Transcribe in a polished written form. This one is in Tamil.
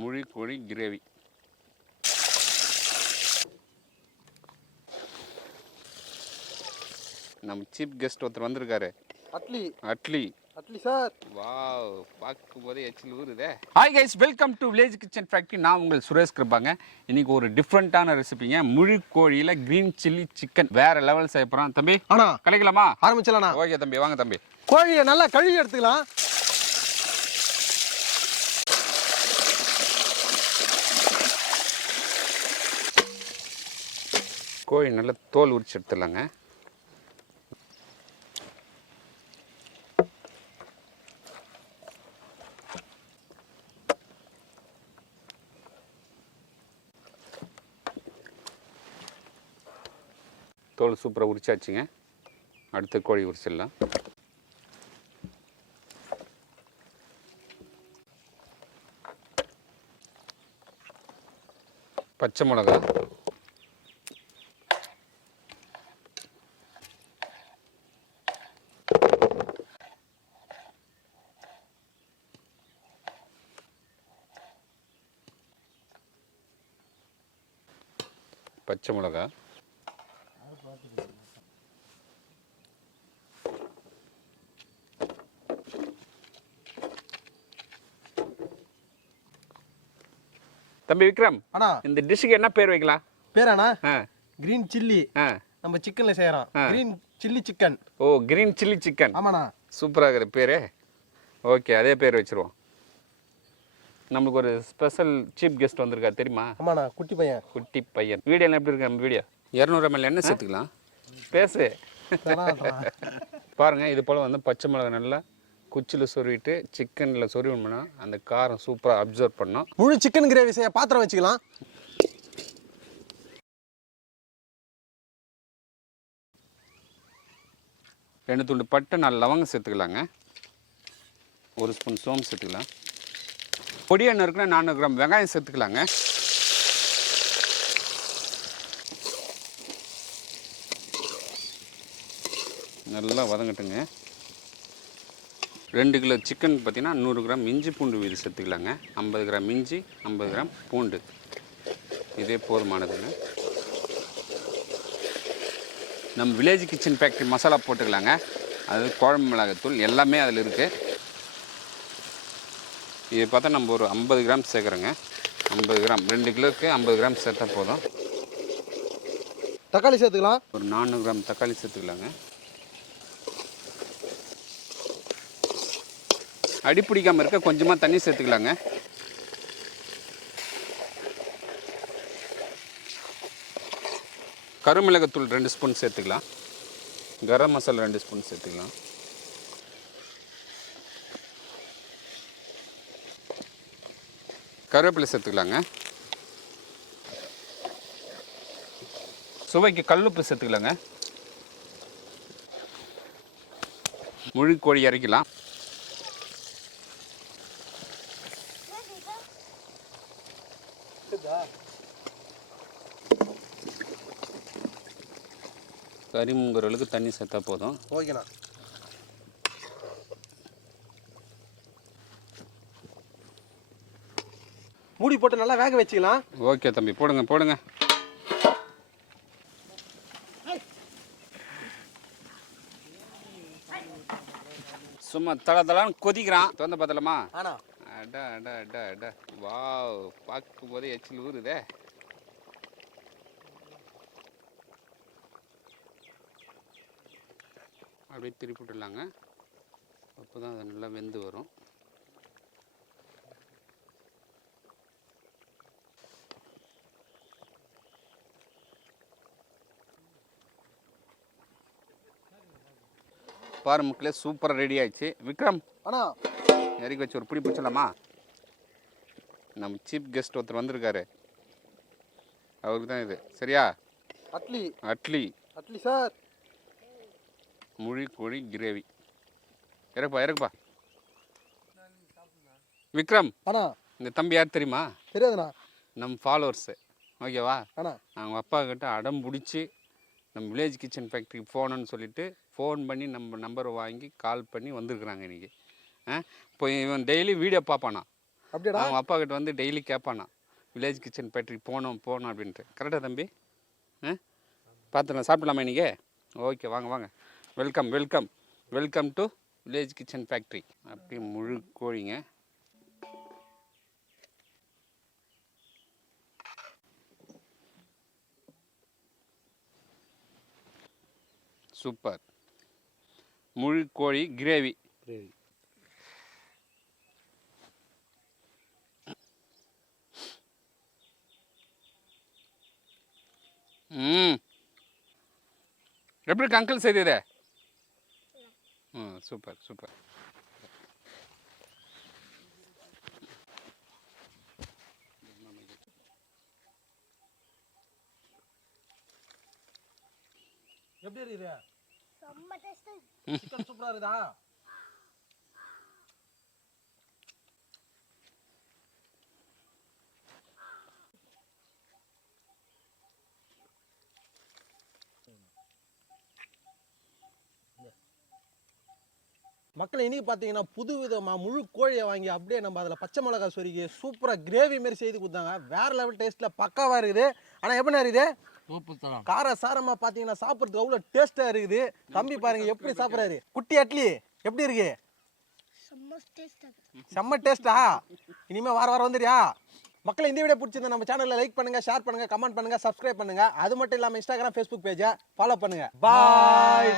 முழு கோழி கிரேவி. நம்ம சீஃப் கெஸ்ட் ஒருத்தர் வந்திருக்காரு. அட்லி சார். வாவ், பார்க்கும்போதே எச்சில் ஊறுதே. Hi guys, welcome to village kitchen factory. நான் உங்கள் சுரேஷ் கிருப்பாங்க. இன்னைக்கு ஒரு டிஃப்ரெண்ட்டான ரெசிபிங்க. முழு கோழியில் க்ரீன் சில்லி சிக்கன் வேற லெவல் செய்ய போகிறோம். தம்பி அண்ணா கிடைக்கலாமா? ஆரம்பிச்சலாண்ணா. ஓகே தம்பி, வாங்க தம்பி. கோழியை நல்லா கழுவி எடுத்துக்கலாம். கோழி நல்லா தோல் உரிச்சு எடுத்துடலாங்க. தோல் சூப்பராக உரிச்சாச்சுங்க. அடுத்து கோழி உரிச்சிடலாம். பச்சை மிளகா, பச்சை மிளகா, தம்பி விக்ரம் அண்ணா, இந்த டிஷ்ஷுக்கு என்ன பேர் வைக்கலாம்? பேராண்ணா கிரீன் சில்லி. நம்ம சிக்கன்ல செய்யறோம். Green chilli chicken. ஓ, கிரீன் சில்லி சிக்கன். ஆமாண்ணா. சூப்பராக இருக்கிற பேரு. ஓகே, அதே பேர் வச்சிருவோம். நமக்கு ஒரு ஸ்பெஷல் சீஃப் கெஸ்ட் வந்திருக்கா தெரியுமா? ஆமாண்ணா, குட்டி பையன். வீடியோலாம் எப்படி இருக்கு? நம்ம வீடியோ 200 ml எண்ணெய் சேர்த்துக்கலாம். பேசு. பாருங்க, இது போல் வந்து பச்சை மிளகா நல்லா குச்சியில் சொருவிட்டு சிக்கனில் சொருவினோம்னா அந்த காரம் சூப்பராக அப்சர்வ் பண்ணோம். முழு சிக்கன் கிரேவி செய்ய பாத்திரம் வச்சுக்கலாம். ரெண்டு துண்டு பட்டை, 4 லவங்கம் சேர்த்துக்கலாங்க. 1 ஸ்பூன் சோம்பு சேர்த்துக்கலாம். பொடி எண்ணெய் இருக்குன்னா 400 கிராம் வெங்காயம் சேர்த்துக்கலாங்க. நல்லா வதங்கட்டுங்க. 2 கிலோ சிக்கன் பார்த்தீங்கன்னா 100 கிராம் இஞ்சி பூண்டு வீடு சேர்த்துக்கலாங்க. 50 கிராம் இஞ்சி, 50 கிராம் பூண்டு, இதே போதுமானதுங்க. நம்ம வில்லேஜ் கிச்சன் ஃபேக்ட்ரி மசாலா போட்டுக்கலாங்க. அது குழம்பு மிளகாத்தூள் எல்லாமே அதில் இருக்குது. இது பார்த்தா நம்ம ஒரு 50 கிராம் சேர்க்குறோங்க. 50 கிராம் 2 கிலோவுக்கு 50 கிராம் சேர்த்தா போதும். தக்காளி சேர்த்துக்கலாம். ஒரு 400 கிராம் தக்காளி சேர்த்துக்கலாங்க. அடி பிடிக்காமல் இருக்க கொஞ்சமாக தண்ணி சேர்த்துக்கலாங்க. கருமிளகுத்தூள் 2 ஸ்பூன் சேர்த்துக்கலாம். கரம் மசாலா 2 ஸ்பூன் சேர்த்துக்கலாம். கருவேப்பிலை சேர்த்துக்கலாங்க. சுவைக்கு கல்லுப்பு சேர்த்துக்கலாங்க. முழு கோழி இறக்கலாம். கறி முங்குற அளவுக்கு தண்ணி சேர்த்தா போதும். ஓகேண்ணா. மூடி போட்டு நல்லா வேக வச்சுக்கலாம். ஓகே தம்பி, போடுங்க. சும்மா தளன்னு கொதிக்கிறான். திறந்து பார்த்தலாமா? அட வாவ், பார்க்கும் போதே எச்சில் ஊறுதே. அப்படியே திருப்பி விட்டுடலாங்க. அப்போ தான் அது நல்லா வெந்து வரும். பாரு மக்களே, சூப்பராக ரெடி ஆயிடுச்சு. விக்ரம் அண்ணா, இறக்கி வச்சு ஒரு பிடி பிடிச்சலாமா? நம்ம சீஃப் கெஸ்ட் ஒருத்தர் வந்திருக்காரு, அவருக்கு தான் இது. சரியா? அட்லி சார். முழு கோழி கிரேவி. இறக்குப்பா. விக்ரம் அண்ணா, இந்த தம்பி யார் தெரியுமா? தெரியாதுண்ணா. நம்ம ஃபாலோவர்ஸு. ஓகேவா? அண்ணா, அவங்க அப்பா கிட்ட அடம் பிடிச்சி நம்ம வில்லேஜ் கிச்சன் ஃபேக்ட்ரிக்கு போகணுன்னு சொல்லிட்டு ஃபோன் பண்ணி நம்ம நம்பரை வாங்கி கால் பண்ணி வந்திருக்குறாங்க இன்றைக்கி. இப்போ இவன் டெய்லி வீடியோ பார்ப்பானா. அப்படியாடா அவன் அப்பா கிட்ட வந்து டெய்லி கேட்பானா வில்லேஜ் கிச்சன் ஃபேக்ட்ரி போகணும் அப்படின்ட்டு. கரெக்டாக தம்பி? பார்த்துக்கலாம், சாப்பிடலாமா இன்றைக்கி? ஓகே, வாங்க வாங்க. Welcome welcome welcome to village kitchen factory. அப்படியே முழு கோழிங்க. சூப்பர். முழு கோழி கிரேவி. எப்படி இருக்கு அங்கிள் செய்தது? Super super. எப்படி இருக்குது? செம்ம டேஸ்ட். சிக்கன் சூப்பரா இருக்குதா? மக்கள் இன்னைக்கு பார்த்தீங்கன்னா புது விதமாக முழு கோழியை வாங்கி அப்படியே நம்ம அதில் பச்சை மிளகாய் சொருகி சூப்பராக கிரேவி மாரி செய்து கொடுத்தாங்க. வேற லெவல் டேஸ்ட்டில் பக்காவாக இருக்குது. ஆனால் எப்படின்னா இருக்குது கார சாரமாக பார்த்தீங்கன்னா சாப்பிட்றதுக்கு அவ்வளோ டேஸ்ட்டாக இருக்குது. தம்பி பாருங்க எப்படி சாப்பிட்றாரு. குட்டி அட்லி எப்படி இருக்கு? செம்ம டேஸ்டா? இனிமேல் வாரம் வந்துடுறியா? மக்களை இந்த வீடியோ பிடிச்சிருந்தா நம்ம சேனலில் லைக் பண்ணுங்கள், ஷேர் பண்ணுங்கள், கமெண்ட் பண்ணுங்கள், சப்ஸ்கிரைப் பண்ணுங்கள். அது மட்டும் இல்லாமல் இன்ஸ்டாகிராம், ஃபேஸ்புக் பேஜை ஃபாலோ பண்ணுங்கள். பாய்.